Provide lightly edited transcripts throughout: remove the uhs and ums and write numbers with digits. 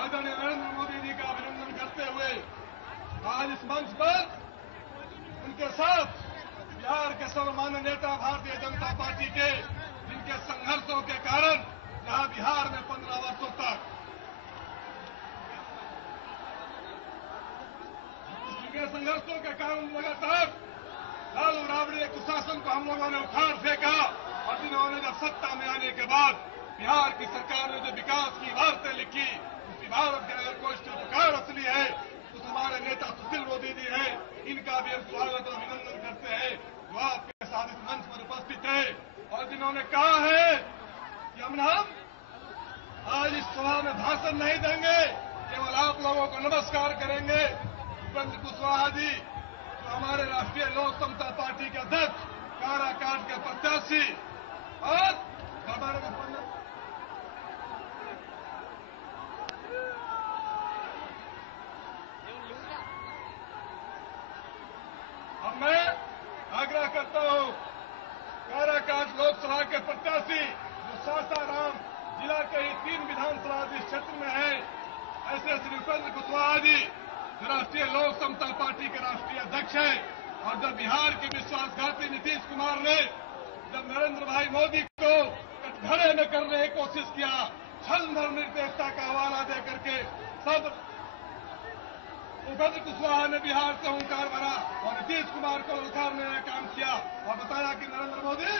आदरणीय नरेंद्र मोदी जी का अभिनंदन करते हुए आज इस मंच पर उनके साथ बिहार के सर्वमान्य नेता भारतीय जनता पार्टी के जिनके संघर्षों के कारण जहां बिहार में 15 वर्षों तक जिनके संघर्षों के कारण लगातार लालू राबड़ी कुशासन को हम लोगों ने उखाड़ फेंका और जिन्होंने जब सत्ता में आने के बाद बिहार की सरकार ने जो विकास की इबारतें लिखी, उस इबारत के अगर कोई शिल्पकार असली है तो हमारे नेता सुशील मोदी जी हैं। इनका भी हम स्वागत और अभिनंदन करते हैं जो आपके साथ इस मंच पर उपस्थित है और जिन्होंने कहा है कि हम आज इस सभा में भाषण नहीं देंगे, केवल आप लोगों को नमस्कार करेंगे। उपेंद्र कुशवाहा जी जो हमारे राष्ट्रीय लोक समता पार्टी के अध्यक्ष, काराकाट के प्रत्याशी और अब मैं आग्रह करता हूं काराकाट लोकसभा के प्रत्याशी जो सासाराम जिला के ही 3 विधानसभा इस क्षेत्र में है, ऐसे श्री उपेंद्र कुशवाहा जी जो राष्ट्रीय लोक समता पार्टी के राष्ट्रीय अध्यक्ष हैं और जब बिहार के विश्वासघाती नीतीश कुमार ने जब नरेंद्र भाई मोदी को कटघरे में करने की कोशिश किया, छल धर्मनिरपेक्षता का हवाला देकर के सब उपेंद्र कुशवाहा ने बिहार से हुंकार भरा और नीतीश कुमार को उखाड़ने का काम किया और बताया कि नरेंद्र मोदी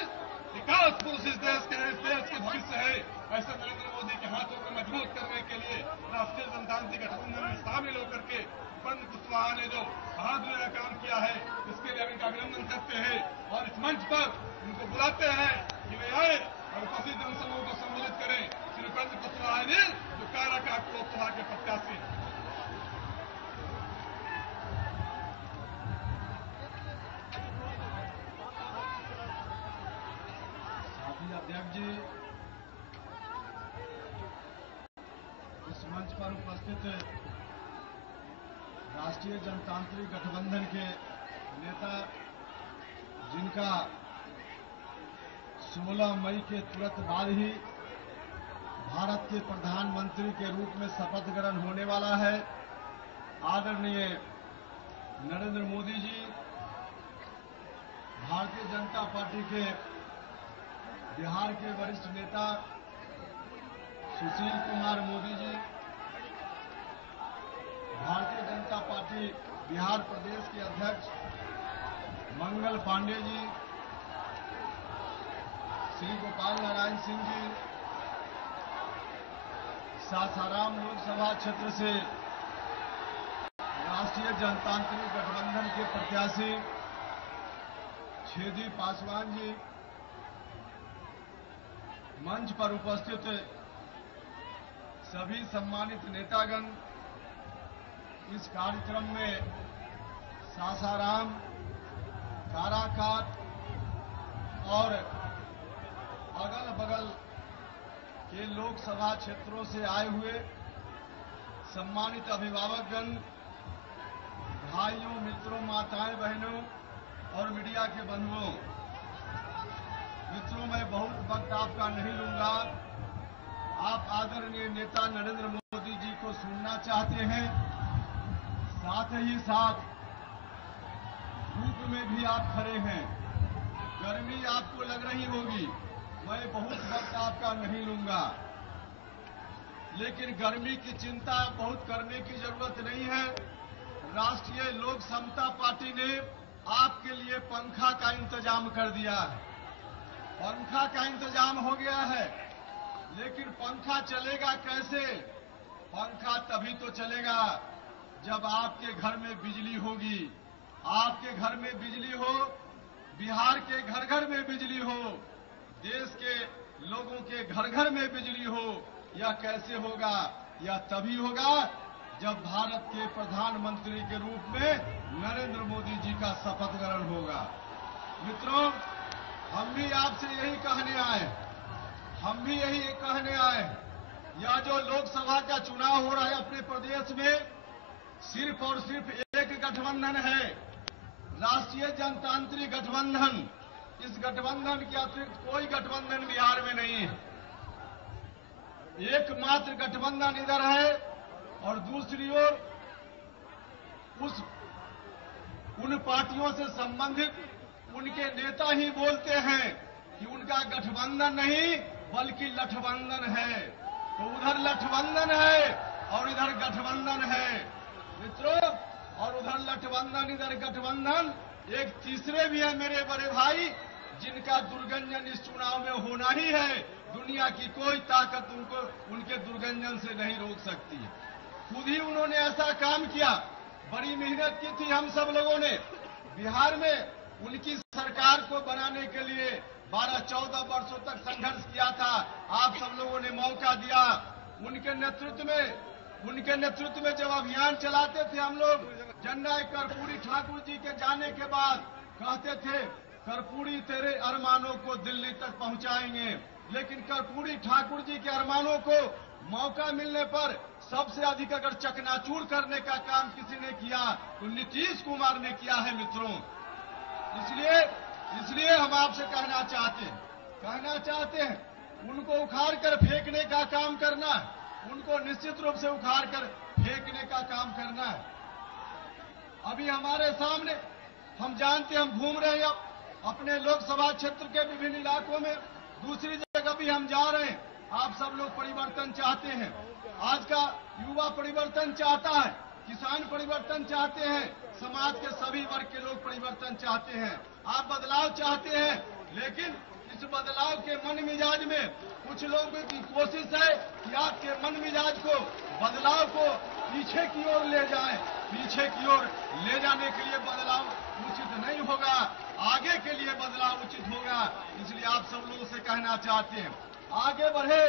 विकास पुरुष इस देश के भविष्य है। ऐसे नरेंद्र मोदी के हाथों को मजबूत करने के लिए राष्ट्रीय जनतांत्रिक गठबंधन में शामिल होकर के उपेंद्र कुशवाहा ने जो बहादुरी का काम किया है, इसके लिए हम इनका अभिनंदन करते हैं और इस मंच पर उनको बुलाते हैं कि वे आए और उपस्थित जनसमूह को संबोधित करें। श्री उपेंद्र कुशवाहा जी जो काराकाट लोकसभा के प्रत्याशी हैं। अध्यक्ष जी, इस मंच पर उपस्थित राष्ट्रीय जनतांत्रिक गठबंधन के नेता जिनका 16 मई के तुरंत बाद ही भारत के प्रधानमंत्री के रूप में शपथ ग्रहण होने वाला है, आदरणीय नरेंद्र मोदी जी, भारतीय जनता पार्टी के बिहार के वरिष्ठ नेता सुशील कुमार मोदी जी, भारतीय जनता पार्टी बिहार प्रदेश के अध्यक्ष मंगल पांडे जी, श्री गोपाल नारायण सिंह जी, सासाराम लोकसभा क्षेत्र से राष्ट्रीय जनतांत्रिक गठबंधन के प्रत्याशी छेदी पासवान जी, मंच पर उपस्थित सभी सम्मानित नेतागण, इस कार्यक्रम में सासाराम, काराकाट और अगल बगल के लोकसभा क्षेत्रों से आए हुए सम्मानित अभिभावकगण, भाइयों, मित्रों, माताएं, बहनों और मीडिया के बंधुओं, मित्रों, मैं बहुत वक्त आपका नहीं लूंगा। आप आदरणीय नेता नरेंद्र मोदी जी को सुनना चाहते हैं, साथ ही साथ धूप में भी आप खड़े हैं, गर्मी आपको लग रही होगी, मैं बहुत वक्त आपका नहीं लूंगा, लेकिन गर्मी की चिंता बहुत करने की जरूरत नहीं है। राष्ट्रीय लोक समता पार्टी ने आपके लिए पंखा का इंतजाम कर दिया है। पंखा का इंतजाम हो गया है, लेकिन पंखा चलेगा कैसे? पंखा तभी तो चलेगा जब आपके घर में बिजली होगी। आपके घर में बिजली हो, बिहार के घर घर में बिजली हो, देश के लोगों के घर घर में बिजली हो। यह कैसे होगा? यह तभी होगा जब भारत के प्रधानमंत्री के रूप में नरेंद्र मोदी जी का शपथ ग्रहण होगा। मित्रों, हम भी आपसे यही कहने आए, हम भी यही कहने आए, यह जो लोकसभा का चुनाव हो रहा है अपने प्रदेश में, सिर्फ और सिर्फ एक गठबंधन है, राष्ट्रीय जनतांत्रिक गठबंधन। इस गठबंधन के अतिरिक्त कोई गठबंधन बिहार में नहीं है। एकमात्र गठबंधन इधर है और दूसरी ओर उन पार्टियों से संबंधित उनके नेता ही बोलते हैं कि उनका गठबंधन नहीं बल्कि लठबंधन है। तो उधर लठबंधन है और इधर गठबंधन है मित्रों, और उधर लठबंधन इधर गठबंधन। एक तीसरे भी है मेरे बड़े भाई, जिनका दुर्गंजन इस चुनाव में होना ही है। दुनिया की कोई ताकत उनको उनके दुर्गंजन से नहीं रोक सकती। खुद ही उन्होंने ऐसा काम किया, बड़ी मेहनत की थी हम सब लोगों ने। बिहार में उनकी सरकार को बनाने के लिए 12-14 वर्षों तक संघर्ष किया था। आप सब लोगों ने मौका दिया। उनके नेतृत्व में जब अभियान चलाते थे हम लोग, जननायक कर्पूरी ठाकुर जी के जाने के बाद कहते थे कर्पूरी तेरे अरमानों को दिल्ली तक पहुंचाएंगे। लेकिन कर्पूरी ठाकुर जी के अरमानों को मौका मिलने पर सबसे अधिक अगर चकनाचूर करने का काम किसी ने किया तो नीतीश कुमार ने किया है मित्रों। इसलिए हम आपसे कहना चाहते हैं उनको उखाड़ कर फेंकने का काम करना है, उनको निश्चित रूप से उखाड़ कर फेंकने का काम करना है। अभी हमारे सामने हम जानते हैं, हम घूम रहे हैं अपने लोकसभा क्षेत्र के विभिन्न इलाकों में, दूसरी जगह भी हम जा रहे हैं। आप सब लोग परिवर्तन चाहते हैं। आज का युवा परिवर्तन चाहता है, किसान परिवर्तन चाहते हैं, समाज के सभी वर्ग के लोग परिवर्तन चाहते हैं। आप बदलाव चाहते हैं, लेकिन इस बदलाव के मन मिजाज में कुछ लोगों की कोशिश है कि आपके मन मिजाज को, बदलाव को पीछे की ओर ले जाएं। पीछे की ओर ले जाने के लिए बदलाव उचित नहीं होगा, आगे के लिए बदलाव उचित होगा। इसलिए आप सब लोगों से कहना चाहते हैं, आगे बढ़े,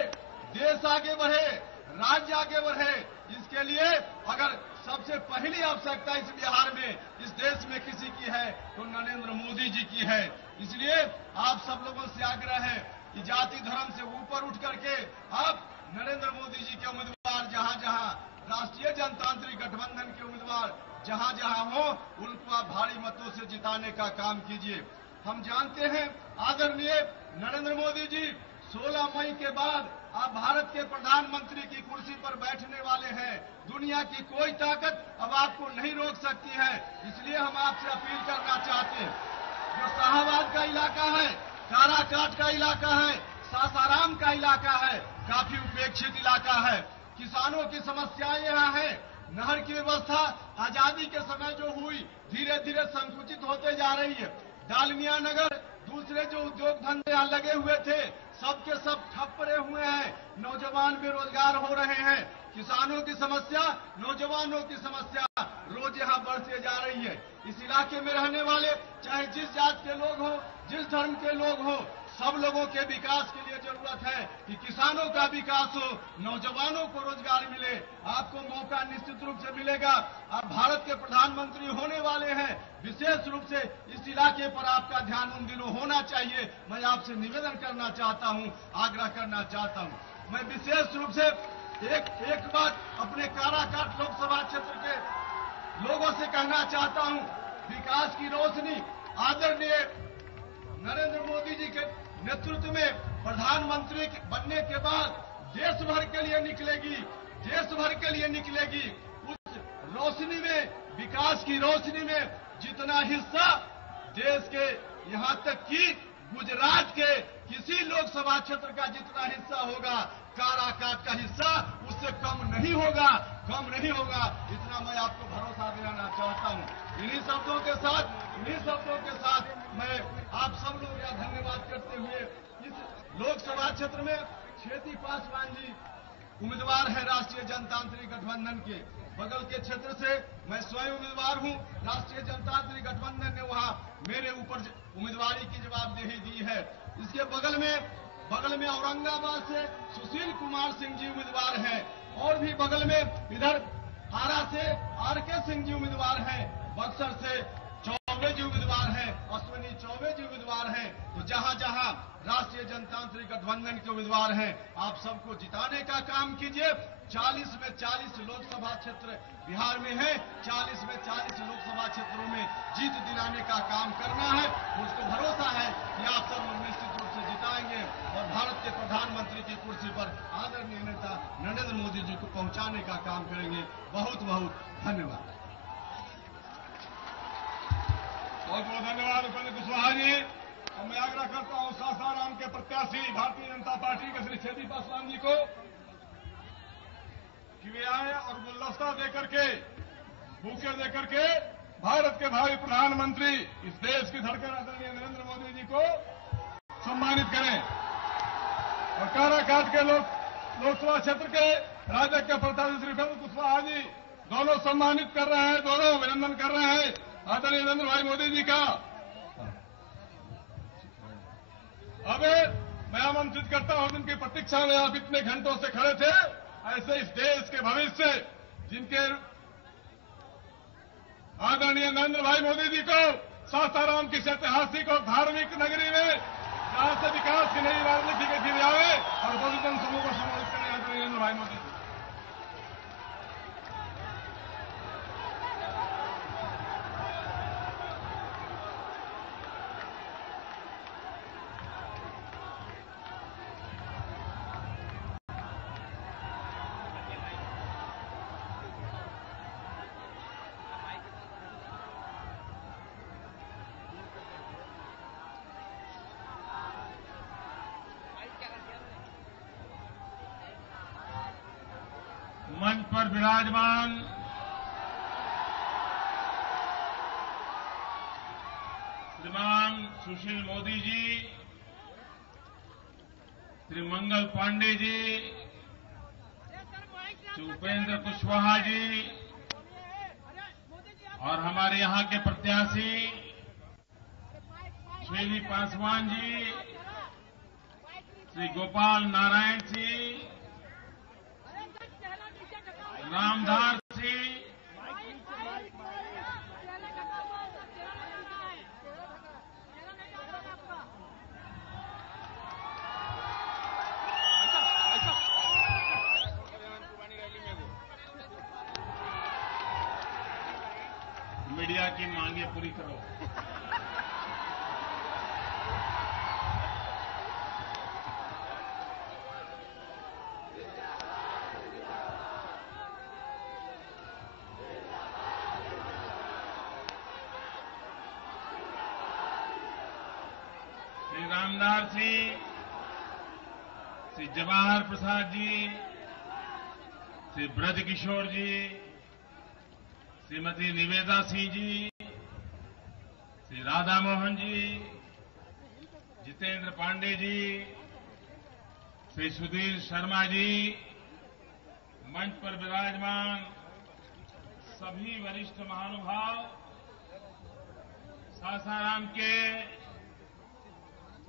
देश आगे बढ़े, राज्य आगे बढ़े। इसके लिए अगर सबसे पहली आवश्यकता इस बिहार में, इस देश में किसी की है तो नरेंद्र मोदी जी की है। इसलिए आप सब लोगों से आग्रह है कि जाति धर्म से ऊपर उठ करके आप नरेंद्र मोदी जी के उम्मीदवार जहां जहां, राष्ट्रीय जनतांत्रिक गठबंधन के उम्मीदवार जहां जहां हो, उनको आप भारी मतों से जिताने का काम कीजिए। हम जानते हैं आदरणीय नरेंद्र मोदी जी 16 मई के बाद आप भारत के प्रधानमंत्री की कुर्सी पर बैठने वाले हैं। दुनिया की कोई ताकत अब आपको नहीं रोक सकती है। इसलिए हम आपसे अपील करना चाहते हैं, जो शाहबाद का इलाका है, काराकाट का इलाका है, सासाराम का इलाका है, काफी उपेक्षित इलाका है। किसानों की समस्याएं यहाँ है। नहर की व्यवस्था आजादी के समय जो हुई, धीरे धीरे संकुचित होते जा रही है। डालमिया नगर, दूसरे जो उद्योग धंधे यहाँ लगे हुए थे, सबके सब ठप पड़े हुए हैं। नौजवान बेरोजगार हो रहे हैं। किसानों की समस्या, नौजवानों की समस्या रोज यहाँ बढ़ते जा रही है। इस इलाके में रहने वाले चाहे जिस जात के लोग हों, जिस धर्म के लोग हों, सब लोगों के विकास के लिए जरूरत है कि किसानों का विकास हो, नौजवानों को रोजगार मिले। आपको मौका निश्चित रूप से मिलेगा। आप भारत के प्रधानमंत्री होने वाले हैं। विशेष रूप से इस इलाके पर आपका ध्यान उन दिनों होना चाहिए। मैं आपसे निवेदन करना चाहता हूं, आग्रह करना चाहता हूं। मैं विशेष रूप से एक बात अपने काराकाट लोकसभा क्षेत्र के लोगों से कहना चाहता हूं। विकास की रोशनी आदरणीय नरेंद्र मोदी जी के नेतृत्व में प्रधानमंत्री बनने के बाद देश भर के लिए निकलेगी, देश भर के लिए निकलेगी। उस रोशनी में, विकास की रोशनी में जितना हिस्सा देश के, यहां तक कि गुजरात के किसी लोकसभा क्षेत्र का जितना हिस्सा होगा, काराकाट का हिस्सा उससे कम नहीं होगा, कम नहीं होगा। इतना मैं आपको भरोसा दिलाना चाहता हूं। इन्हीं शब्दों के साथ मैं आप सब लोग का धन्यवाद करते हुए, इस लोकसभा क्षेत्र में छेदी पासवान जी उम्मीदवार है राष्ट्रीय जनतांत्रिक गठबंधन के। बगल के क्षेत्र से मैं स्वयं उम्मीदवार हूं। राष्ट्रीय जनतांत्रिक गठबंधन ने वहां मेरे ऊपर उम्मीदवारी की जवाबदेही दी है। इसके बगल में औरंगाबाद से सुशील कुमार सिंह जी उम्मीदवार हैं, और भी बगल में इधर आरा से आरके सिंह जी उम्मीदवार हैं, बक्सर से चौबे जी उम्मीदवार हैं, अश्विनी चौबे जी उम्मीदवार हैं। तो जहां जहां राष्ट्रीय जनतांत्रिक गठबंधन के उम्मीदवार हैं, आप सबको जिताने का काम कीजिए। 40 में 40 लोकसभा क्षेत्र बिहार में है, 40 में 40 लोकसभा क्षेत्रों में जीत दिलाने का काम करना है। मुझको भरोसा है कि आप सब लोग निश्चित रूप से जिताएंगे और भारत के प्रधानमंत्री की कुर्सी पर आदरणीय नेता नरेंद्र मोदी जी को पहुंचाने का काम करेंगे। बहुत बहुत धन्यवाद। बहुत बहुत धन्यवाद उपेंद्र कुशवाहा जी। और मैं आग्रह करता हूं सासाराम के प्रत्याशी भारतीय जनता पार्टी के श्री छेदी पासवान जी को कि वे आए और गुलदस्ता देकर के, बुके देकर के भारत के भावी प्रधानमंत्री, इस देश की धड़कन आदरणीय नरेंद्र मोदी जी को सम्मानित करें। और काराकाट के लोकसभा क्षेत्र के राजग के प्रत्याशी श्री उपेंद्र कुशवाहा जी दोनों सम्मानित कर रहे हैं, दोनों अभिनंदन कर रहे हैं आदरणीय नरेंद्र भाई मोदी जी का। अब मैं आमंत्रित करता हूं जिनकी प्रतीक्षा में आप इतने घंटों से खड़े थे, ऐसे इस देश के भविष्य जिनके आदरणीय नरेंद्र भाई मोदी जी को सासाराम की ऐतिहासिक और धार्मिक नगरी में जहां से विकास की नई राजनीति के फिर आए और बहुजन समूह को संबोधित करें आदरणीय नरेंद्र भाई मोदी जी। मंच पर विराजमान श्रीमान सुशील मोदी जी, श्री मंगल पांडे जी, श्री उपेंद्र कुशवाहा जी और हमारे यहां के प्रत्याशी छेदी पासवान जी, श्री गोपाल नारायण सिंह, रामदास सिंह, मीडिया की मांगे पूरी करो। श्री रामदास सिंह, श्री जवाहर प्रसाद जी, श्री ब्रज किशोर जी, श्रीमती निवेदा सिंह जी, श्री राधा मोहन जी, जितेंद्र पांडे जी, श्री सुधीर शर्मा जी, मंच पर विराजमान सभी वरिष्ठ महानुभाव, सासाराम के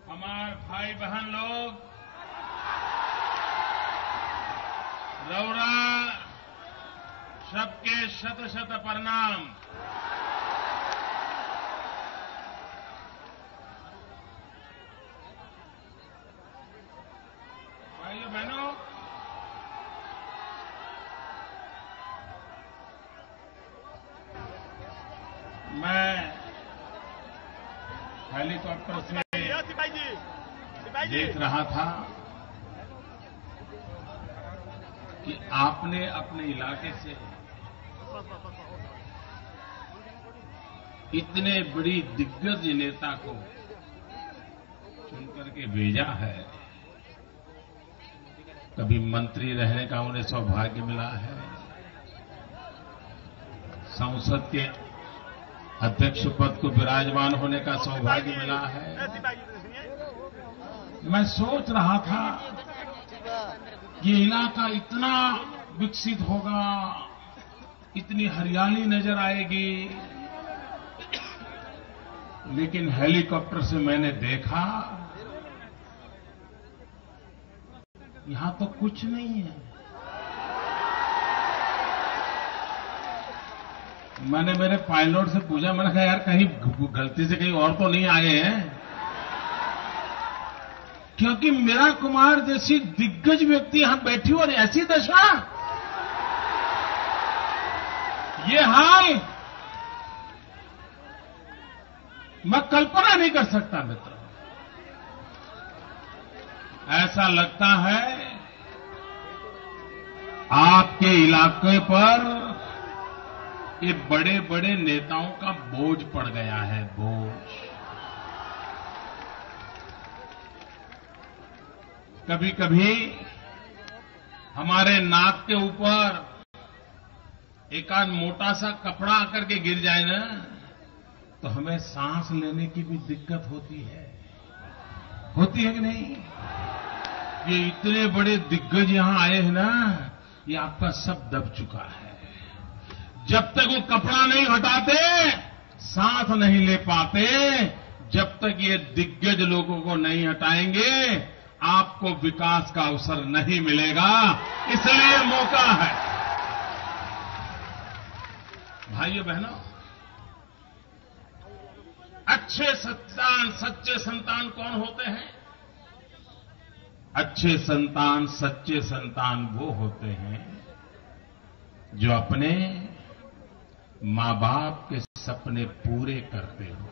हमारे भाई बहन लोग, रौरा सबके शत शत प्रणाम। भाइयों बहनों, मैं हेलीकॉप्टर से देख रहा था कि आपने अपने इलाके से इतने बड़ी दिग्गज नेता को चुन करके भेजा है। कभी मंत्री रहने का उन्हें सौभाग्य मिला है, संसद के अध्यक्ष पद को विराजमान होने का सौभाग्य मिला है। मैं सोच रहा था ये इलाका इतना विकसित होगा, इतनी हरियाली नजर आएगी, लेकिन हेलीकॉप्टर से मैंने देखा यहां तो कुछ नहीं है। मैंने मेरे पायलट से पूछा, मैंने कहा यार कहीं गलती से कहीं और तो नहीं आए हैं, क्योंकि मीरा कुमार जैसी दिग्गज व्यक्ति यहां बैठी और ऐसी दशा, ये हाल मैं कल्पना नहीं कर सकता मित्र। ऐसा लगता है आपके इलाके पर ये बड़े बड़े नेताओं का बोझ पड़ गया है, बोझ। कभी कभी हमारे नाक के ऊपर एक आध मोटा सा कपड़ा आकर के गिर जाए ना, तो हमें सांस लेने की भी दिक्कत होती है कि नहीं? ये इतने बड़े दिग्गज यहां आए हैं ना, ये आपका सब दब चुका है। जब तक वो कपड़ा नहीं हटाते, सांस नहीं ले पाते, जब तक ये दिग्गज लोगों को नहीं हटाएंगे, आपको विकास का अवसर नहीं मिलेगा। इसलिए मौका है। भाइयों बहनों, अच्छे सच्चे संतान कौन होते हैं? अच्छे संतान, सच्चे संतान वो होते हैं जो अपने मां बाप के सपने पूरे करते हो।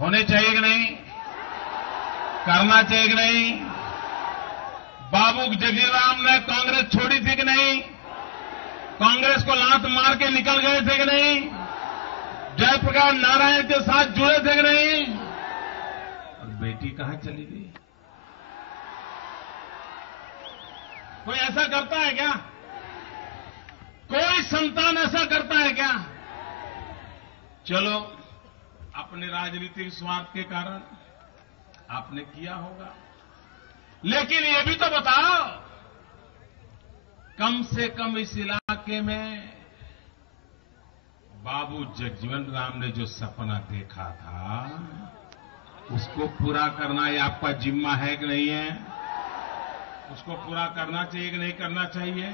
होने चाहिए कि नहीं? करना चाहिए कि नहीं? बाबू जगजीवन ने कांग्रेस छोड़ी थी कि नहीं? कांग्रेस को लात मार के निकल गए थे कि नहीं? जयप्रकाश नारायण के साथ जुड़े थे कि नहीं? और बेटी कहां चली गई? कोई ऐसा करता है क्या? कोई संतान ऐसा करता है क्या? चलो, अपने राजनीतिक स्वार्थ के कारण आपने किया होगा, लेकिन ये भी तो बताओ, कम से कम इस इलाके में बाबू जगजीवन राम ने जो सपना देखा था, उसको पूरा करना ये आपका जिम्मा है कि नहीं है? उसको पूरा करना चाहिए कि नहीं करना चाहिए?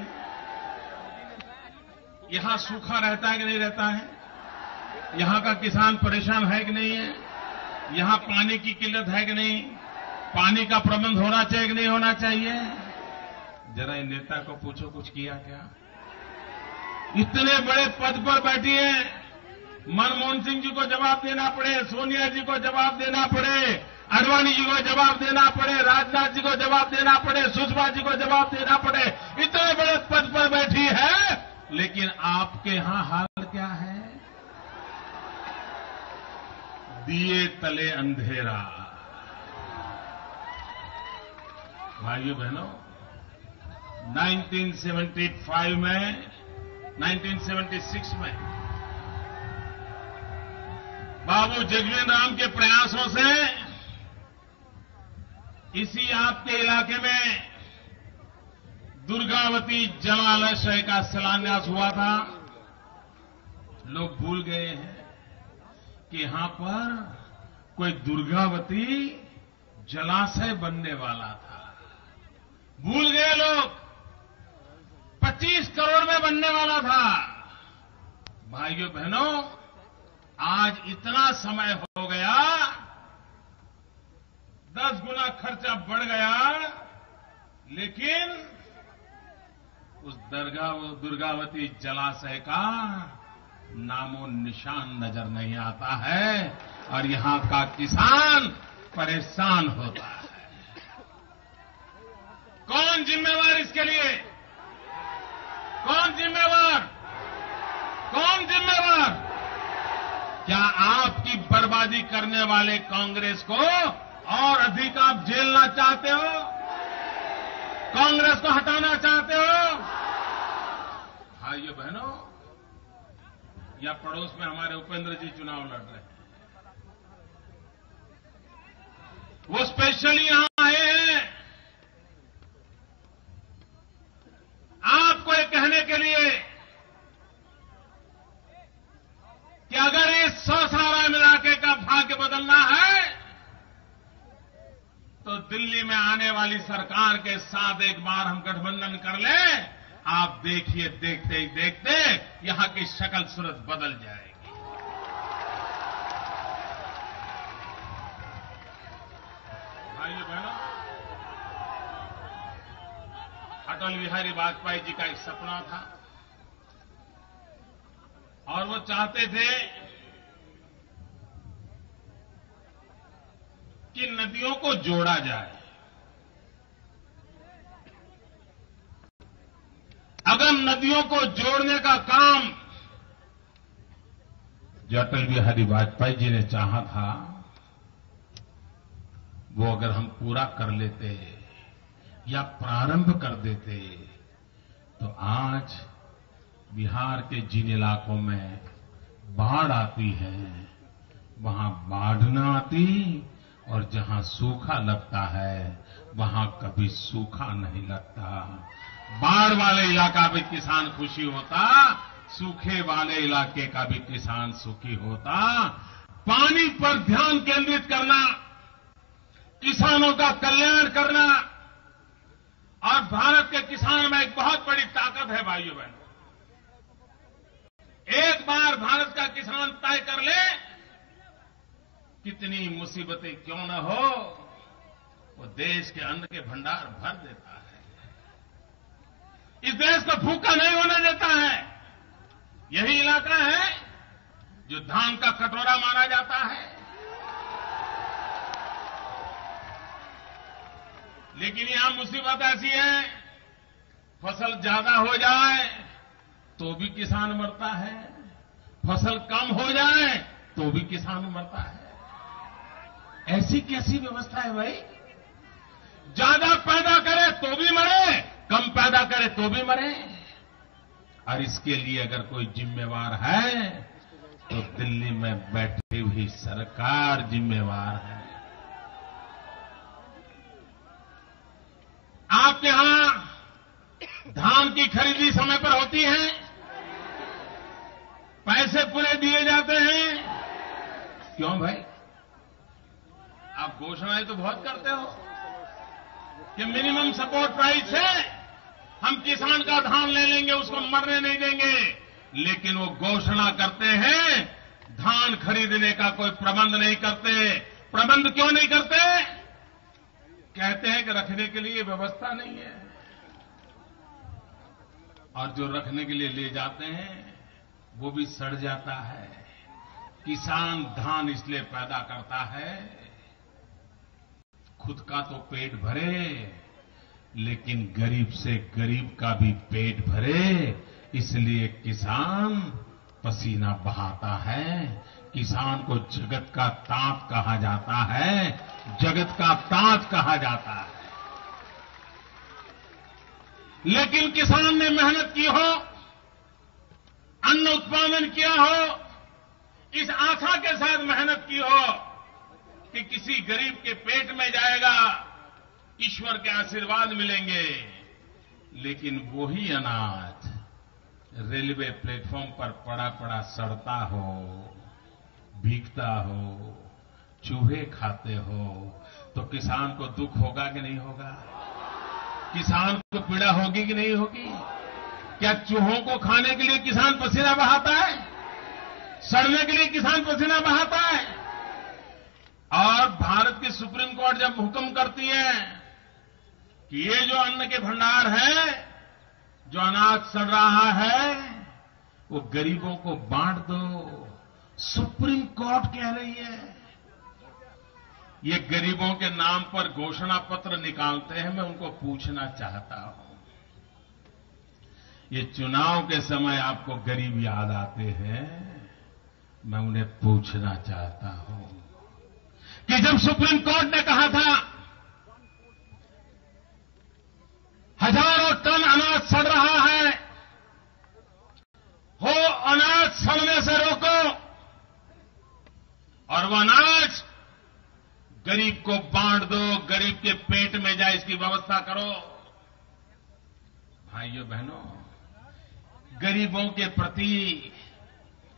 यहां सूखा रहता है कि नहीं रहता है? यहां का किसान परेशान है कि नहीं है? यहां पानी की किल्लत है कि नहीं? पानी का प्रबंध होना चाहिए कि नहीं होना चाहिए? जरा इन नेता को पूछो, कुछ किया क्या? इतने बड़े पद पर बैठी है, मनमोहन सिंह जी को जवाब देना पड़े, सोनिया जी को जवाब देना पड़े, आडवाणी जी को जवाब देना पड़े, राजनाथ जी को जवाब देना पड़े, सुषमा जी को जवाब देना पड़े, इतने बड़े पद पर बैठी है, लेकिन आपके यहां हाल क्या है? दिए तले अंधेरा। भाइयों बहनों, 1975 में, 1976 में बाबू जगजीवन राम के प्रयासों से इसी आपके इलाके में दुर्गावती जलाशय का शिलान्यास हुआ था। लोग भूल गए हैं कि यहां पर कोई दुर्गावती जलाशय बनने वाला था। भूल गए लोग। 25 करोड़ में बनने वाला था। भाइयों बहनों, आज इतना समय हो गया, 10 गुना खर्चा बढ़ गया, लेकिन उस दुर्गावती जलाशय का नामो निशान नजर नहीं आता है और यहां का किसान परेशान होता है। कौन जिम्मेवार इसके लिए? कौन जिम्मेवार? कौन जिम्मेवार? क्या आपकी बर्बादी करने वाले कांग्रेस को और अधिक आप झेलना चाहते हो? कांग्रेस को हटाना चाहते हो? भाइयों बहनों, या पड़ोस में हमारे उपेंद्र जी चुनाव लड़ रहे हैं, वो स्पेशली यहां आए हैं आपको ये कहने के लिए कि अगर इस सासाराम इलाके का भाग्य बदलना है तो दिल्ली में आने वाली सरकार के साथ एक बार हम गठबंधन कर लें। आप देखिए, देखते ही देखते यहां की शक्ल सूरत बदल जाएगी। भाइयों बहनों, अटल बिहारी वाजपेयी जी का एक सपना था और वो चाहते थे नदियों को जोड़ा जाए। अगर नदियों को जोड़ने का काम जो अटल बिहारी वाजपेयी जी ने चाहा था, वो अगर हम पूरा कर लेते या प्रारंभ कर देते, तो आज बिहार के जिन इलाकों में बाढ़ आती है, वहां बाढ़ न आती, और जहां सूखा लगता है वहां कभी सूखा नहीं लगता। बाढ़ वाले इलाका भी किसान खुशी होता, सूखे वाले इलाके का भी किसान सुखी होता। पानी पर ध्यान केंद्रित करना, किसानों का कल्याण करना, और भारत के किसान में एक बहुत बड़ी ताकत है भाइयों बहनों। एक बार भारत का किसान तय कर ले, कितनी मुसीबतें क्यों न हो, वो देश के अन्न के भंडार भर देता है। इस देश को भूखा नहीं होने देता है। यही इलाका है जो धान का कटोरा माना जाता है। लेकिन यहां मुसीबत ऐसी है, फसल ज्यादा हो जाए तो भी किसान मरता है, फसल कम हो जाए तो भी किसान मरता है। ऐसी कैसी व्यवस्था है भाई? ज्यादा पैदा करे तो भी मरे, कम पैदा करे तो भी मरे। और इसके लिए अगर कोई जिम्मेवार है तो दिल्ली में बैठी हुई सरकार जिम्मेवार है। आपके यहां धान की खरीदी समय पर होती है, पैसे पूरे दिए जाते हैं। क्यों भाई? आप घोषणाएं तो बहुत करते हो कि मिनिमम सपोर्ट प्राइस है, हम किसान का धान ले लेंगे, उसको मरने नहीं देंगे। लेकिन वो घोषणा करते हैं, धान खरीदने का कोई प्रबंध नहीं करते। प्रबंध क्यों नहीं करते? कहते हैं कि रखने के लिए व्यवस्था नहीं है। और जो रखने के लिए ले जाते हैं वो भी सड़ जाता है। किसान धान इसलिए पैदा करता है, खुद का तो पेट भरे, लेकिन गरीब से गरीब का भी पेट भरे, इसलिए किसान पसीना बहाता है। किसान को जगत का तात कहा जाता है, जगत का ताज कहा जाता है। लेकिन किसान ने मेहनत की हो, अन्न उत्पादन किया हो, इस आशा के साथ मेहनत की हो कि किसी गरीब के पेट में जाएगा, ईश्वर के आशीर्वाद मिलेंगे। लेकिन वही अनाज रेलवे प्लेटफॉर्म पर पड़ा पड़ा सड़ता हो, भीगता हो, चूहे खाते हो, तो किसान को दुख होगा कि नहीं होगा? किसान को पीड़ा होगी कि नहीं होगी? क्या चूहों को खाने के लिए किसान पसीना बहाता है? सड़ने के लिए किसान पसीना बहाता है? और भारत की सुप्रीम कोर्ट जब हुक्म करती है कि ये जो अन्न के भंडार है, जो अनाज सड़ रहा है, वो गरीबों को बांट दो, सुप्रीम कोर्ट कह रही है। ये गरीबों के नाम पर घोषणा पत्र निकालते हैं। मैं उनको पूछना चाहता हूं, ये चुनाव के समय आपको गरीब याद आते हैं, मैं उन्हें पूछना चाहता हूं कि जब सुप्रीम कोर्ट ने कहा था हजारों टन अनाज सड़ रहा है, हो अनाज सड़ने से रोको और वो अनाज गरीब को बांट दो, गरीब के पेट में जाए, इसकी व्यवस्था करो। भाइयों बहनों, गरीबों के प्रति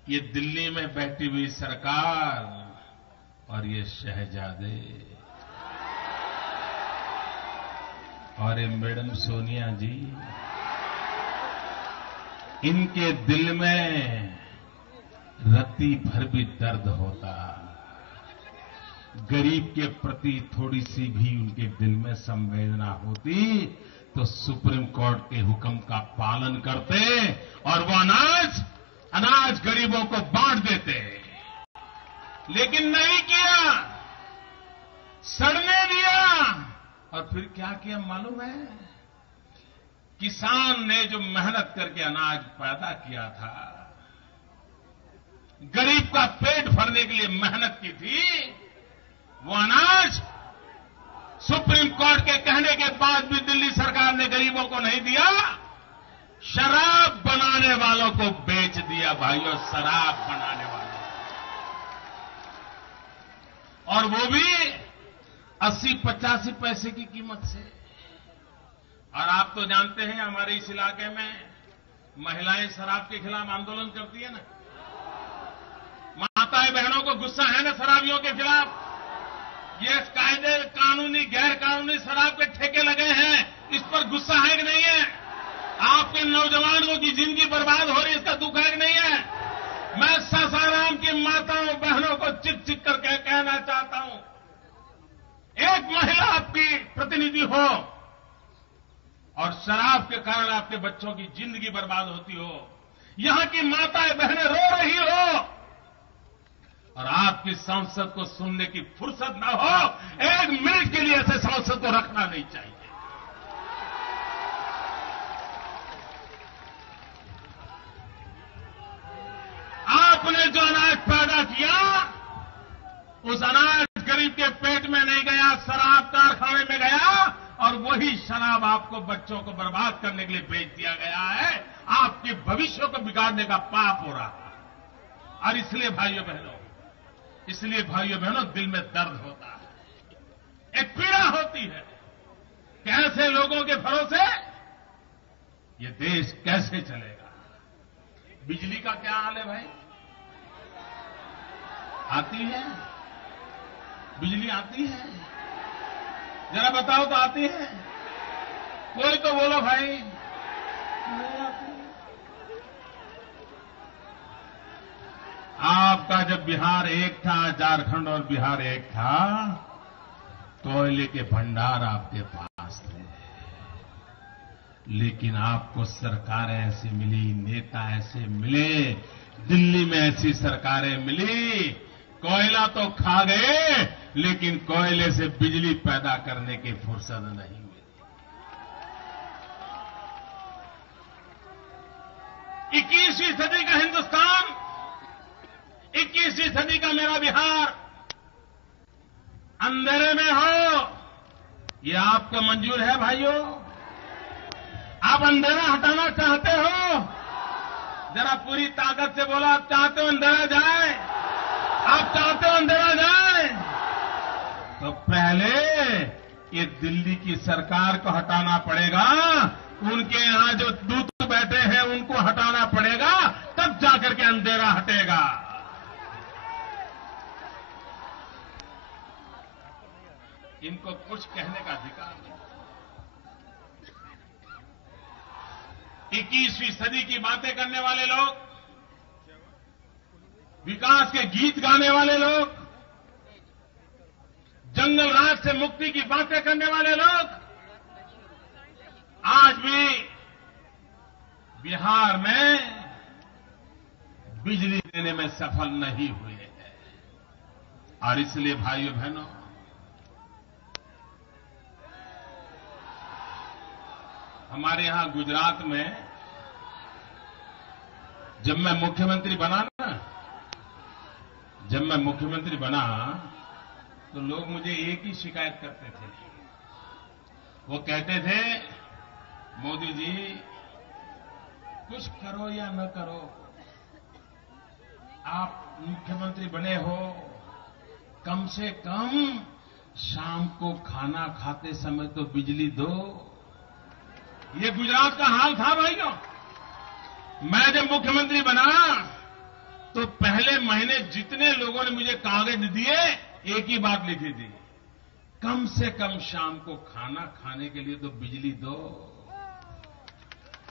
ये दिल्ली में बैठी हुई सरकार और ये शहजादे और ये मैडम सोनिया जी, इनके दिल में रत्ती भर भी दर्द होता। गरीब के प्रति थोड़ी सी भी उनके दिल में संवेदना होती तो सुप्रीम कोर्ट के हुक्म का पालन करते और वो अनाज गरीबों को बांट देते। लेकिन नहीं किया। सड़ने दिया और फिर क्या किया मालूम है? किसान ने जो मेहनत करके अनाज पैदा किया था, गरीब का पेट भरने के लिए मेहनत की थी, वो अनाज सुप्रीम कोर्ट के कहने के बाद भी दिल्ली सरकार ने गरीबों को नहीं दिया, शराब बनाने वालों को बेच दिया। भाइयों, शराब बनाने वालों, और वो भी 80-85 पैसे की कीमत से। और आप तो जानते हैं हमारे इस इलाके में महिलाएं शराब के खिलाफ आंदोलन करती है ना। माताएं बहनों को गुस्सा है ना शराबियों के खिलाफ। ये कायदे कानूनी गैर कानूनी शराब के ठेके लगे हैं, इस पर गुस्सा है कि नहीं है? आपके नौजवानों की जिंदगी बर्बाद हो रही है, इसका दुख है कि नहीं है? मैं सासाराम की माताओं बहनों को चिक चिक करके कहना चाहता हूं, एक महिला आपकी प्रतिनिधि हो और शराब के कारण आपके बच्चों की जिंदगी बर्बाद होती हो, यहां की माताएं बहनें रो रही हो और आपकी सांसद को सुनने की फुर्सत ना हो, एक मिनट के लिए ऐसे सांसद को रखना नहीं चाहिए। आपने जो अनाज पैदा किया, उस अनाज गरीब के पेट में नहीं गया, शराब कारखाने में गया और वही शराब आपको बच्चों को बर्बाद करने के लिए बेच दिया गया है। आपके भविष्य को बिगाड़ने का पाप हो रहा है। और इसलिए भाइयों बहनों दिल में दर्द होता है, एक पीड़ा होती है कि ऐसे लोगों के भरोसे ये देश कैसे चलेगा। बिजली का क्या हाल है भाई? आती है? बिजली आती है? जरा बताओ तो आती है? कोई तो बोलो भाई। नहीं आती। आपका जब बिहार एक था, झारखंड और बिहार एक था, कोयले के भंडार आपके पास थे, लेकिन आपको सरकारें ऐसी मिली, नेता ऐसे मिले, दिल्ली में ऐसी सरकारें मिली, कोयला तो खा गए लेकिन कोयले से बिजली पैदा करने की फुर्सत नहीं मिली। 21वीं सदी का हिंदुस्तान, 21वीं सदी का मेरा बिहार अंधेरे में हो, ये आपको मंजूर है भाइयों? आप अंधेरा हटाना चाहते हो? जरा पूरी ताकत से बोलो, आप चाहते हो अंधेरा जाए? आप चाहते हो अंधेरा जाए? तो पहले ये दिल्ली की सरकार को हटाना पड़ेगा, उनके यहां जो दूत बैठे हैं उनको हटाना पड़ेगा, तब जाकर के अंधेरा हटेगा। इनको कुछ कहने का अधिकार नहीं। 21वीं सदी की बातें करने वाले लोग, विकास के गीत गाने वाले लोग, जंगल राज से मुक्ति की बातें करने वाले लोग आज भी बिहार में बिजली देने में सफल नहीं हुए हैं। और इसलिए भाइयों बहनों, हमारे यहां गुजरात में जब मैं मुख्यमंत्री बना तो लोग मुझे एक ही शिकायत करते थे। वो कहते थे, मोदी जी कुछ करो या न करो, आप मुख्यमंत्री बने हो, कम से कम शाम को खाना खाते समय तो बिजली दो। ये गुजरात का हाल था भाइयों। मैं जब मुख्यमंत्री बना तो पहले महीने जितने लोगों ने मुझे कागज दिए, एक ही बात लिखी थी, कम से कम शाम को खाना खाने के लिए तो बिजली दो।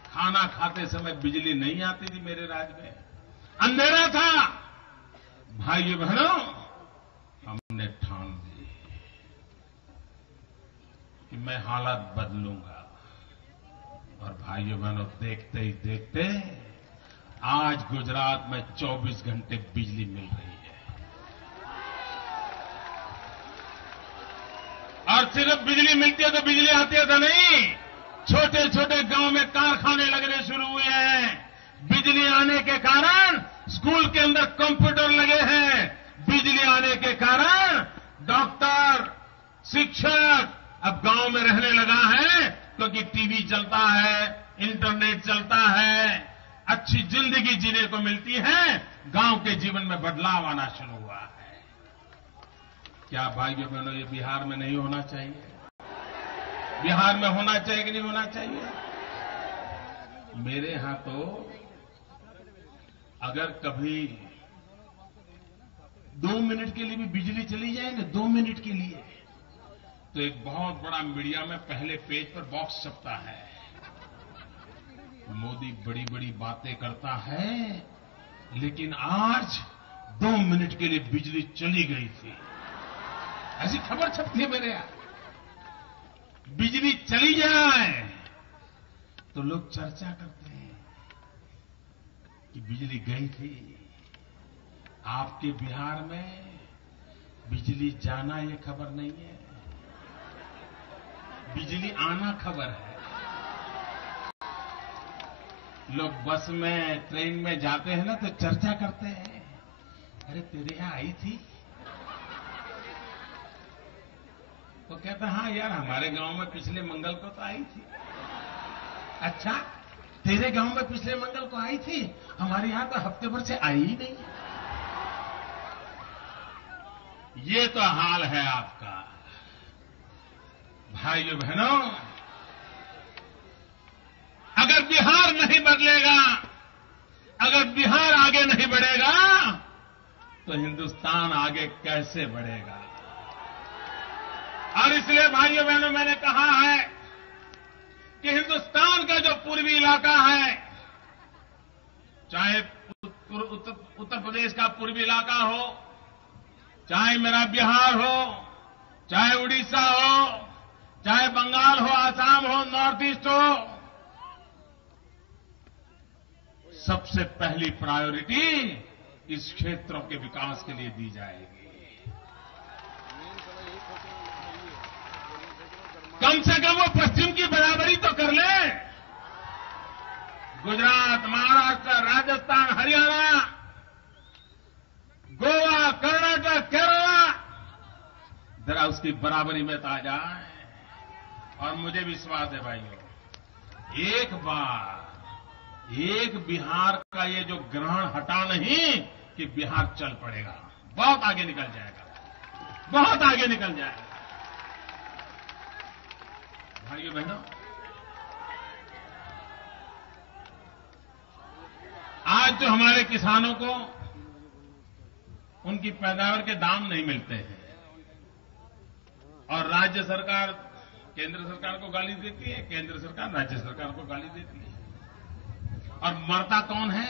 खाना खाते समय बिजली नहीं आती थी मेरे राज्य में, अंधेरा था। भाइयों बहनों, हमने ठान ली कि मैं हालात बदलूंगा। और भाइयों बहनों, देखते ही देखते आज गुजरात में 24 घंटे बिजली मिल रही है। और सिर्फ बिजली मिलती है तो बिजली आती है तो नहीं, छोटे छोटे गांव में कारखाने लगने शुरू हुए हैं। बिजली आने के कारण स्कूल के अंदर कंप्यूटर लगे हैं। बिजली आने के कारण डॉक्टर, शिक्षक अब गांव में रहने लगा है, क्योंकि टीवी चलता है, इंटरनेट चलता है, अच्छी जिंदगी जीने को मिलती है। गांव के जीवन में बदलाव आना शुरू हुआ है। क्या भाइयों बहनों, ये बिहार में नहीं होना चाहिए? बिहार में होना चाहिए कि नहीं होना चाहिए? मेरे यहां तो अगर कभी 2 मिनट के लिए भी बिजली चली जाए ना, 2 मिनट के लिए, तो एक बहुत बड़ा मीडिया में पहले पेज पर बॉक्स छपता है, मोदी बड़ी बड़ी बातें करता है, लेकिन आज 2 मिनट के लिए बिजली चली गई थी। ऐसी खबर छपती है मेरे यहां। बिजली चली जाए तो लोग चर्चा करते हैं कि बिजली गई थी। आपके बिहार में बिजली जाना ये खबर नहीं है, बिजली आना खबर है। लोग बस में, ट्रेन में जाते हैं ना तो चर्चा करते हैं, अरे तेरे यहां आई थी? तो कहते हैं हाँ यार, हमारे गांव में पिछले मंगल को तो आई थी। अच्छा, तेरे गांव में पिछले मंगल को आई थी, हमारे यहां तो हफ्ते भर से आई ही नहीं। ये तो हाल है आपका। भाइयों बहनों, अगर बिहार नहीं बदलेगा, अगर बिहार आगे नहीं बढ़ेगा, तो हिंदुस्तान आगे कैसे बढ़ेगा? और इसलिए भाइयों बहनों, मैंने कहा है कि हिंदुस्तान का जो पूर्वी इलाका है, चाहे उत्तर प्रदेश का पूर्वी इलाका हो, चाहे मेरा बिहार हो, चाहे उड़ीसा हो, चाहे बंगाल हो, आसाम हो, नॉर्थ ईस्ट हो, सबसे पहली प्रायोरिटी इस क्षेत्रों के विकास के लिए दी जाएगी। कम से कम वो पश्चिम की बराबरी तो कर ले। गुजरात, महाराष्ट्र, राजस्थान, हरियाणा, गोवा, कर्नाटक, केरला, जरा उसकी बराबरी में तो आ जाए। और मुझे विश्वास है भाइयों, एक बिहार का ये जो ग्रहण हटा नहीं कि बिहार चल पड़ेगा, बहुत आगे निकल जाएगा, बहुत आगे निकल जाएगा। भाइयों बहनों, आज जो हमारे किसानों को उनकी पैदावार के दाम नहीं मिलते हैं और राज्य सरकार केंद्र सरकार को गाली देती है, केंद्र सरकार राज्य सरकार को गाली देती है, और मरता कौन है?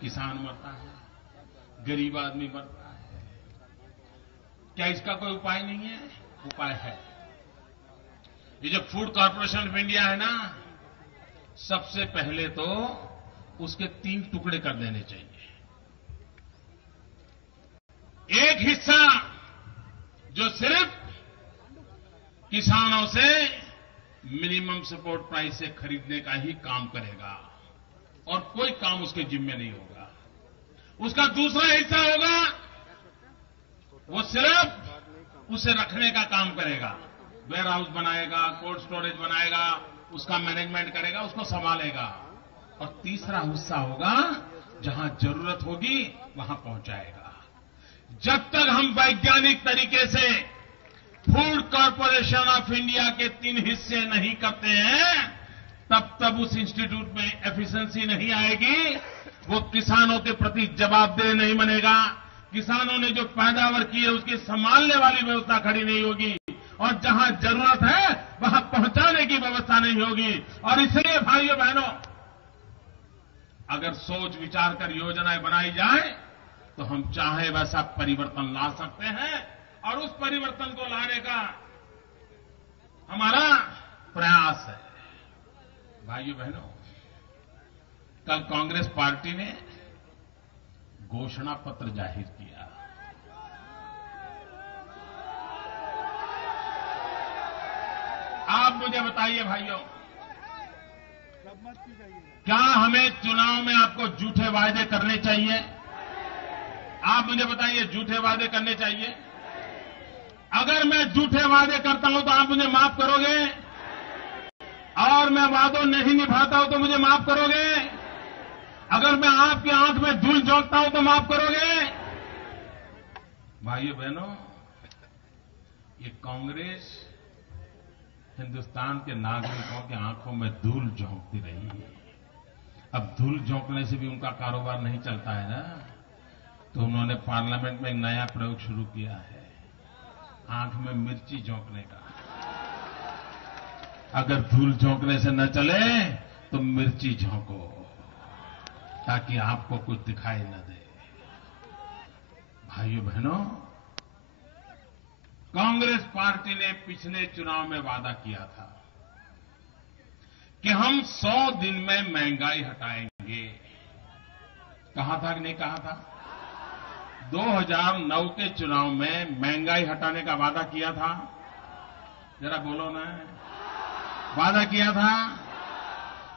किसान मरता है, गरीब आदमी मरता है। क्या इसका कोई उपाय नहीं है? उपाय है। ये जो फूड कॉर्पोरेशन ऑफ इंडिया है ना, सबसे पहले तो उसके 3 टुकड़े कर देने चाहिए। एक हिस्सा जो सिर्फ किसानों से मिनिमम सपोर्ट प्राइस से खरीदने का ही काम करेगा और कोई काम उसके जिम्मे नहीं होगा। उसका दूसरा हिस्सा होगा, वो सिर्फ उसे रखने का काम करेगा, वेयर हाउस बनाएगा, कोल्ड स्टोरेज बनाएगा, उसका मैनेजमेंट करेगा, उसको संभालेगा। और तीसरा हिस्सा होगा, जहां जरूरत होगी वहां पहुंचाएगा। जब तक हम वैज्ञानिक तरीके से फूड कॉर्पोरेशन ऑफ इंडिया के 3 हिस्से नहीं करते हैं, तब उस इंस्टीट्यूट में एफिशिएंसी नहीं आएगी, वो किसानों के प्रति जवाबदेह नहीं बनेगा, किसानों ने जो पैदावार की है उसकी संभालने वाली व्यवस्था खड़ी नहीं होगी, और जहां जरूरत है वहां पहुंचाने की व्यवस्था नहीं होगी। और इसलिए भाइयों बहनों, अगर सोच विचार कर योजनाएं बनाई जाए तो हम चाहे वैसा परिवर्तन ला सकते हैं, और उस परिवर्तन को लाने का हमारा प्रयास है। भाइयों बहनों, कल कांग्रेस पार्टी ने घोषणा पत्र जाहिर किया। मुझे बताइए भाइयों, क्या हमें चुनाव में आपको झूठे वायदे करने चाहिए? आप मुझे बताइए, झूठे वादे करने चाहिए? अगर मैं झूठे वादे करता हूं तो आप मुझे माफ करोगे? और मैं वादों नहीं निभाता हूं तो मुझे माफ करोगे? अगर मैं आपकी आंख में धूल झोंकता हूं तो माफ करोगे? भाइयों बहनों, ये कांग्रेस हिंदुस्तान के नागरिकों की आंखों में धूल झोंकती रही है। अब धूल झोंकने से भी उनका कारोबार नहीं चलता है ना, तो उन्होंने पार्लियामेंट में एक नया प्रयोग शुरू किया है, आंख में मिर्ची झोंकने का। अगर धूल झोंकने से न चले तो मिर्ची झोंको, ताकि आपको कुछ दिखाई न दे। भाइयों बहनों, कांग्रेस पार्टी ने पिछले चुनाव में वादा किया था कि हम 100 दिन में महंगाई हटाएंगे। कहा था कि नहीं कहा था? 2009 के चुनाव में महंगाई हटाने का वादा किया था। जरा बोलो ना, वादा किया था?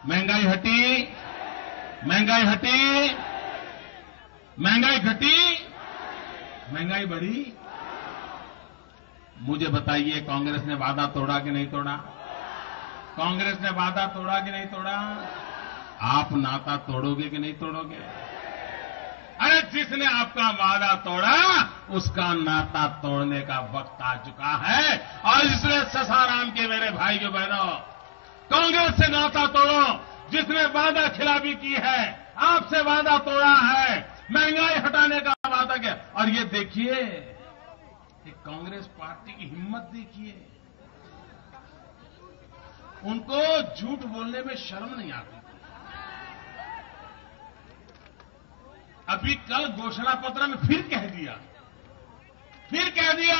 महंगाई हटी? महंगाई हटी? महंगाई घटी? महंगाई बढ़ी? मुझे बताइए, कांग्रेस ने वादा तोड़ा कि नहीं तोड़ा? कांग्रेस ने वादा तोड़ा कि नहीं तोड़ा? आप नाता तोड़ोगे कि नहीं तोड़ोगे? अरे जिसने आपका वादा तोड़ा उसका नाता तोड़ने का वक्त आ चुका है। और इसलिए ससाराम के मेरे भाइयों बहनों, कांग्रेस से नाता तोड़ो। जिसने वादा खिलाफी की है, आपसे वादा तोड़ा है, महंगाई हटाने का वादा किया। और ये देखिए, ये कांग्रेस पार्टी की हिम्मत देखिए, उनको झूठ बोलने में शर्म नहीं आती। अभी कल घोषणा पत्र में फिर कह दिया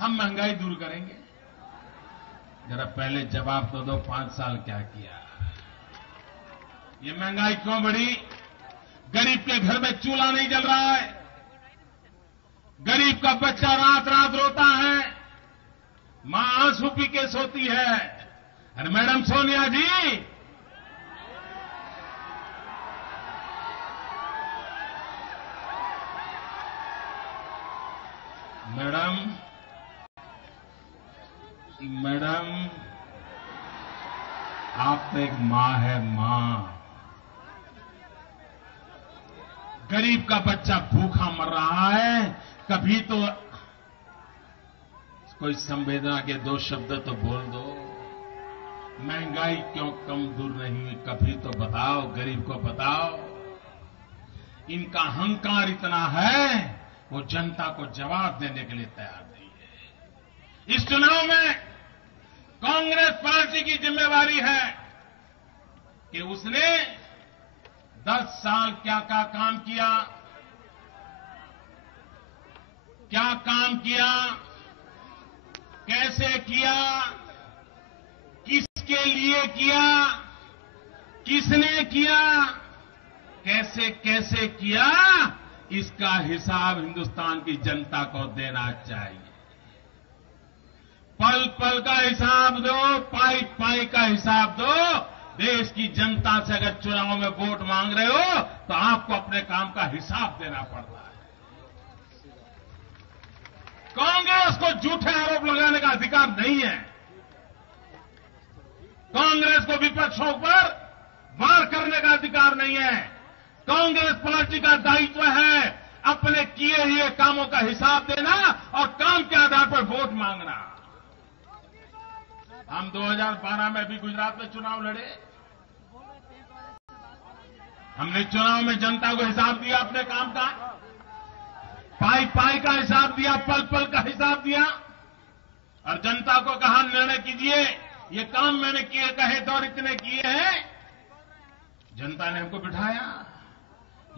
हम महंगाई दूर करेंगे। जरा पहले जवाब तो दो, 5 साल क्या किया? ये महंगाई क्यों बढ़ी? गरीब के घर में चूल्हा नहीं जल रहा है, गरीब का बच्चा रात रात रोता है, मां आंसू पी के सोती है। अरे मैडम सोनिया जी, मैडम आप तो एक मां है, मां। गरीब का बच्चा भूखा मर रहा है, कभी तो कोई संवेदना के 2 शब्द तो बोल दो। महंगाई क्यों कम दूर नहीं हुई, कभी तो बताओ, गरीब को बताओ। इनका अहंकार इतना है, वो जनता को जवाब देने के लिए तैयार नहीं है। इस चुनाव में कांग्रेस पार्टी की जिम्मेवारी है कि उसने 10 साल क्या काम किया, क्या काम किया, कैसे किया, किसके लिए किया, किसने किया, कैसे कैसे किया, इसका हिसाब हिंदुस्तान की जनता को देना चाहिए। पल पल का हिसाब दो, पाई पाई का हिसाब दो। देश की जनता से अगर चुनाव में वोट मांग रहे हो तो आपको अपने काम का हिसाब देना पड़ता है। कांग्रेस को झूठे आरोप लगाने का अधिकार नहीं है। कांग्रेस को विपक्षों पर वार करने का अधिकार नहीं है। कांग्रेस पार्टी का दायित्व है अपने किए हुए कामों का हिसाब देना और काम के आधार पर वोट मांगना। हम 2012 में भी गुजरात में चुनाव लड़े। हमने चुनाव में जनता को हिसाब दिया अपने काम का, पाई पाई का हिसाब दिया, पल पल का हिसाब दिया और जनता को कहा निर्णय कीजिए, ये काम मैंने किए कहे तो और इतने किए हैं। जनता ने हमको बिठाया।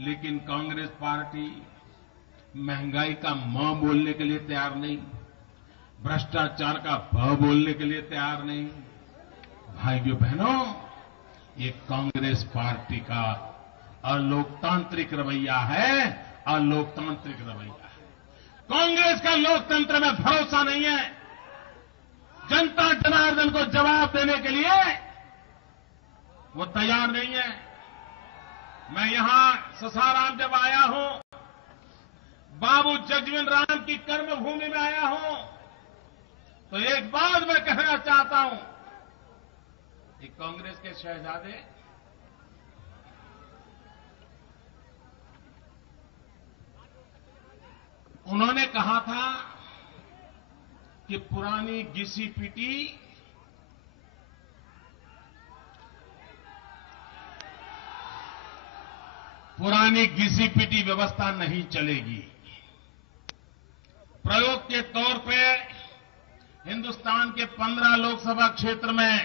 लेकिन कांग्रेस पार्टी महंगाई का म बोलने के लिए तैयार नहीं, भ्रष्टाचार का भ बोलने के लिए तैयार नहीं। भाइयों बहनों, ये कांग्रेस पार्टी का अलोकतांत्रिक रवैया है, अलोकतांत्रिक रवैया है। कांग्रेस का लोकतंत्र में भरोसा नहीं है। जनता जनार्दन को जवाब देने के लिए वो तैयार नहीं है। मैं यहां ससाराम जब आया हूं, बाबू जगजीवन राम की कर्मभूमि में आया हूं, तो एक बात मैं कहना चाहता हूं कि कांग्रेस के शहजादे उन्होंने कहा था कि पुरानी घिसी पिटी व्यवस्था नहीं चलेगी। प्रयोग के तौर पे हिंदुस्तान के 15 लोकसभा क्षेत्र में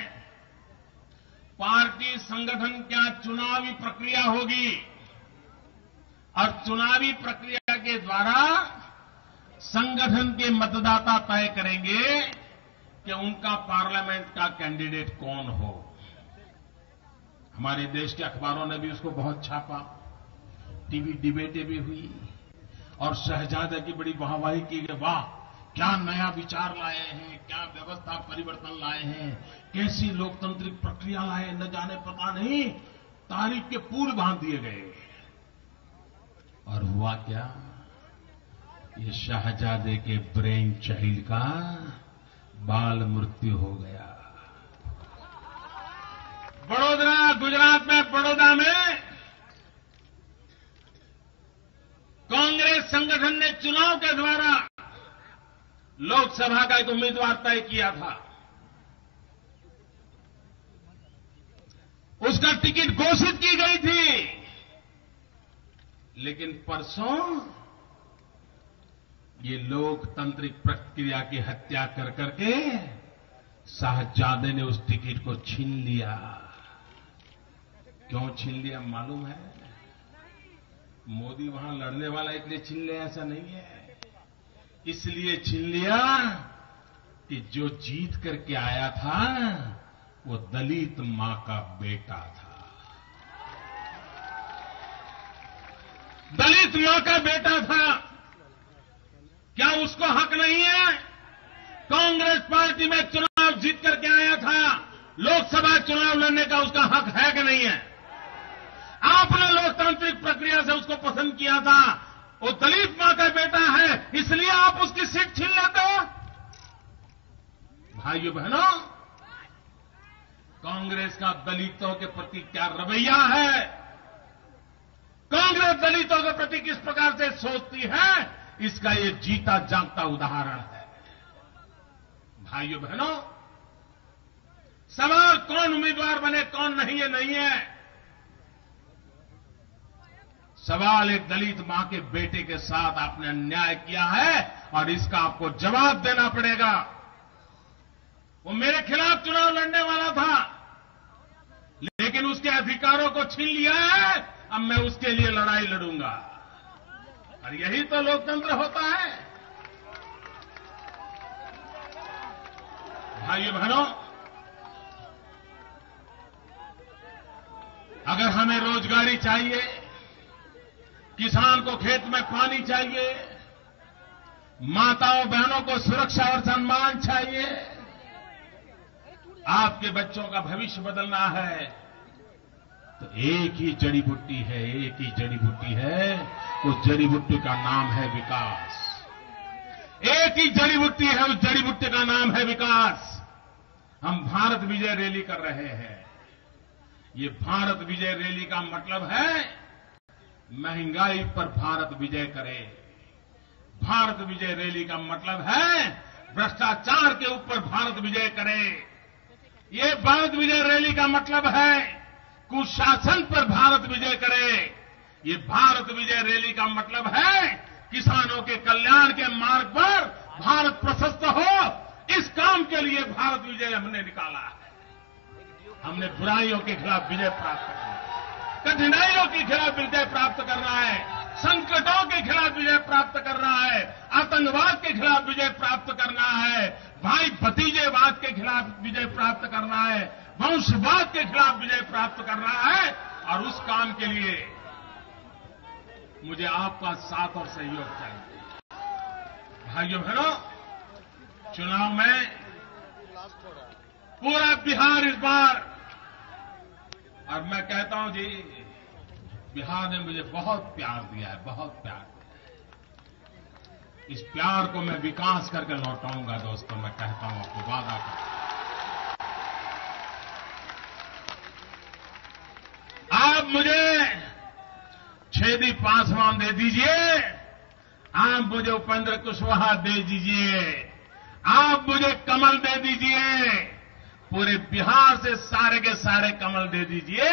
पार्टी संगठन क्या चुनावी प्रक्रिया होगी और चुनावी प्रक्रिया के द्वारा संगठन के मतदाता तय करेंगे कि उनका पार्लियामेंट का कैंडिडेट कौन हो। हमारे देश के अखबारों ने भी उसको बहुत छापा, टीवी डिबेटें भी हुई और शहजादे की बड़ी वाहवाही की कि वाह क्या नया विचार लाए हैं, क्या व्यवस्था परिवर्तन लाए हैं, कैसी लोकतांत्रिक प्रक्रिया लाए, न जाने पता नहीं, तारीख के पूर्व बांध दिए गए। और हुआ क्या, ये शहजादे के ब्रेन चाइल्ड का बाल मृत्यु हो गया। बड़ोदरा, गुजरात में बड़ौदा में कांग्रेस संगठन ने चुनाव के द्वारा लोकसभा का एक उम्मीदवार तय किया था। उसका टिकट घोषित की गई थी, लेकिन परसों ये लोकतांत्रिक प्रक्रिया की हत्या कर करके साहबजादे ने उस टिकट को छीन लिया। क्यों छीन लिया मालूम है? मोदी वहां लड़ने वाला इसलिए छीन लिया ऐसा नहीं है। इसलिए छीन लिया कि जो जीत करके आया था वो दलित मां का बेटा था। दलित मां का बेटा था। क्या उसको हक नहीं है? कांग्रेस पार्टी में चुनाव जीत करके आया था, लोकसभा चुनाव लड़ने का उसका हक है कि नहीं है? आपने लोकतांत्रिक प्रक्रिया से उसको पसंद किया था, वो दलित मां का बेटा है, इसलिए आप उसकी सीट छीन लेते हो। भाइयों बहनों, कांग्रेस का दलितों के प्रति क्या रवैया है, कांग्रेस दलितों के प्रति किस प्रकार से सोचती है, इसका ये जीता जागता उदाहरण है। भाइयों बहनों, सवाल कौन उम्मीदवार बने कौन नहीं, ये नहीं है। सवाल एक दलित मां के बेटे के साथ आपने अन्याय किया है और इसका आपको जवाब देना पड़ेगा। वो मेरे खिलाफ चुनाव लड़ने वाला था, लेकिन उसके अधिकारों को छीन लिया है, अब मैं उसके लिए लड़ाई लड़ूंगा। और यही तो लोकतंत्र होता है। भाइयों बहनों, अगर हमें रोजगारी चाहिए, किसान को खेत में पानी चाहिए, माताओं बहनों को सुरक्षा और सम्मान चाहिए, आपके बच्चों का भविष्य बदलना है, तो एक ही जड़ी बूटी है, एक ही जड़ी बूटी है, उस जड़ी बूटी का नाम है विकास। एक ही जड़ी बूटी है, उस जड़ी बूटी का नाम है विकास। हम भारत विजय रैली कर रहे हैं। ये भारत विजय रैली का मतलब है महंगाई पर भारत विजय करे। भारत विजय रैली का मतलब है भ्रष्टाचार के ऊपर भारत विजय करे। ये भारत विजय रैली का मतलब है कुशासन पर भारत विजय करे। ये भारत विजय रैली का मतलब है किसानों के कल्याण के मार्ग पर भारत प्रशस्त हो। इस काम के लिए भारत विजय हमने निकाला है। हमने बुराइयों के खिलाफ विजय प्राप्त करना है, कठिनाइयों के खिलाफ विजय प्राप्त करना है, संकटों के खिलाफ विजय प्राप्त करना है, आतंकवाद के खिलाफ विजय प्राप्त करना है, भाई भतीजेवाद के खिलाफ विजय प्राप्त करना है, वंशवाद के खिलाफ विजय प्राप्त करना है। और उस काम के लिए मुझे आपका साथ और सहयोग चाहिए। भाइयों बहनों, चुनाव में पूरा बिहार इस बार, और मैं कहता हूं जी, बिहार ने मुझे बहुत प्यार दिया है, बहुत प्यार दिया है। इस प्यार को मैं विकास करके लौटाऊंगा दोस्तों, मैं कहता हूं आपको, वादा करता हूं। आप मुझे छेदी पासवान दे दीजिए, आप मुझे उपेंद्र कुशवाहा दे दीजिए, आप मुझे कमल दे दीजिए, पूरे बिहार से सारे के सारे कमल दे दीजिए,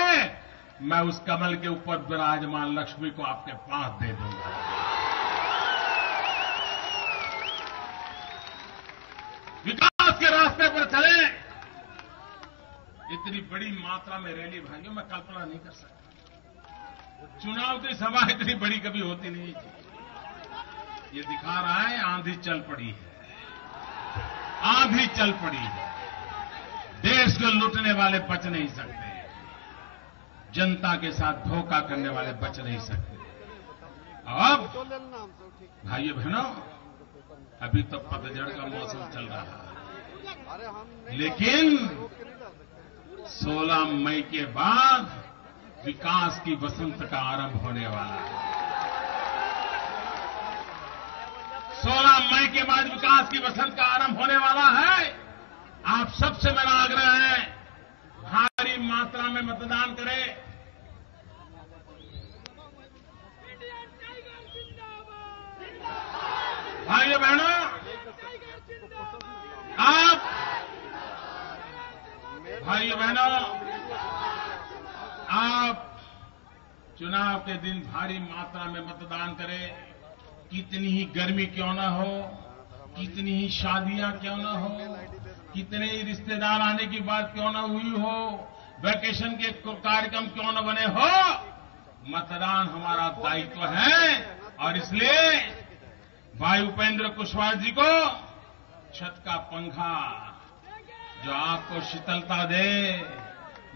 मैं उस कमल के ऊपर विराजमान लक्ष्मी को आपके पास दे दूंगा। विकास के रास्ते पर चले। इतनी बड़ी मात्रा में रैली, भाइयों, मैं कल्पना नहीं कर सकता। चुनाव की सभा इतनी बड़ी कभी होती नहीं थी। ये दिखा रहा है आंधी चल पड़ी है, आंधी चल पड़ी है। देश को लूटने वाले बच नहीं सकते, जनता के साथ धोखा करने वाले बच नहीं सकते। अब भाइयों बहनों, अभी तो पतझड़ का मौसम चल रहा है, लेकिन 16 मई के बाद विकास की वसंत का आरंभ होने वाला है। 16 मई के बाद विकास की वसंत का आरंभ होने वाला है। आप सबसे मेरा आग्रह है, भारी मात्रा में मतदान करें। भाइयों बहनों, आप चुनाव के दिन भारी मात्रा में मतदान करें। कितनी ही गर्मी क्यों न हो, कितनी ही शादियां क्यों न हो, कितने ही रिश्तेदार आने की बात क्यों न हुई हो, वैकेशन के कार्यक्रम क्यों न बने हो, मतदान हमारा दायित्व है। और इसलिए भाई उपेंद्र कुशवाहा जी को छत का पंखा जो आपको शीतलता दे,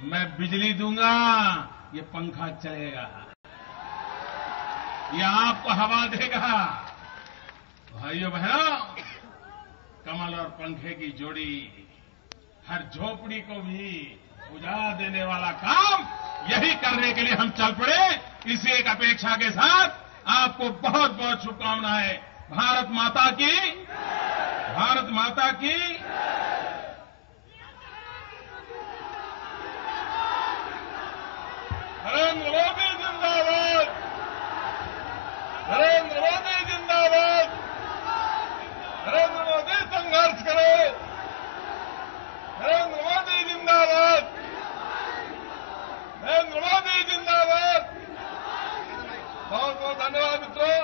मैं बिजली दूंगा, ये पंखा चलेगा, ये आपको हवा देगा। भाइयों बहनों, कमल और पंखे की जोड़ी हर झोपड़ी को भी उजाला देने वाला काम, यही करने के लिए हम चल पड़े। इसी एक अपेक्षा के साथ आपको बहुत बहुत शुभकामनाएं। भारत माता की, भारत माता की। नरेंद्र मोदी जिंदाबाद, नरेंद्र मोदी जिंदाबाद, नरेंद्र मोदी संघर्ष करो, नरेंद्र मोदी जिंदाबाद, नरेंद्र मोदी जिंदाबाद। बहुत बहुत धन्यवाद मित्रों।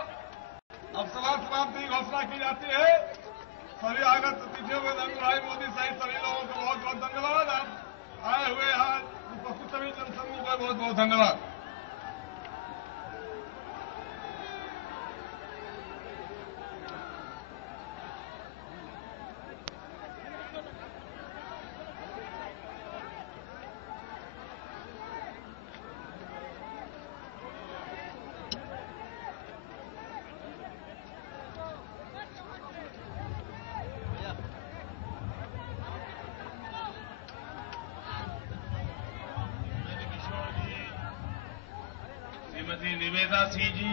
अब सभा समाप्ति की घोषणा की जाती है। सभी आगत अतिथियों में नरेंद्र भाई मोदी सहित सभी लोगों को बहुत बहुत धन्यवाद। आप आए हुए यहाँ उपस्थित सभी जनसमूह को बहुत बहुत धन्यवाद। श्रीमती निवेदा सिंह जी,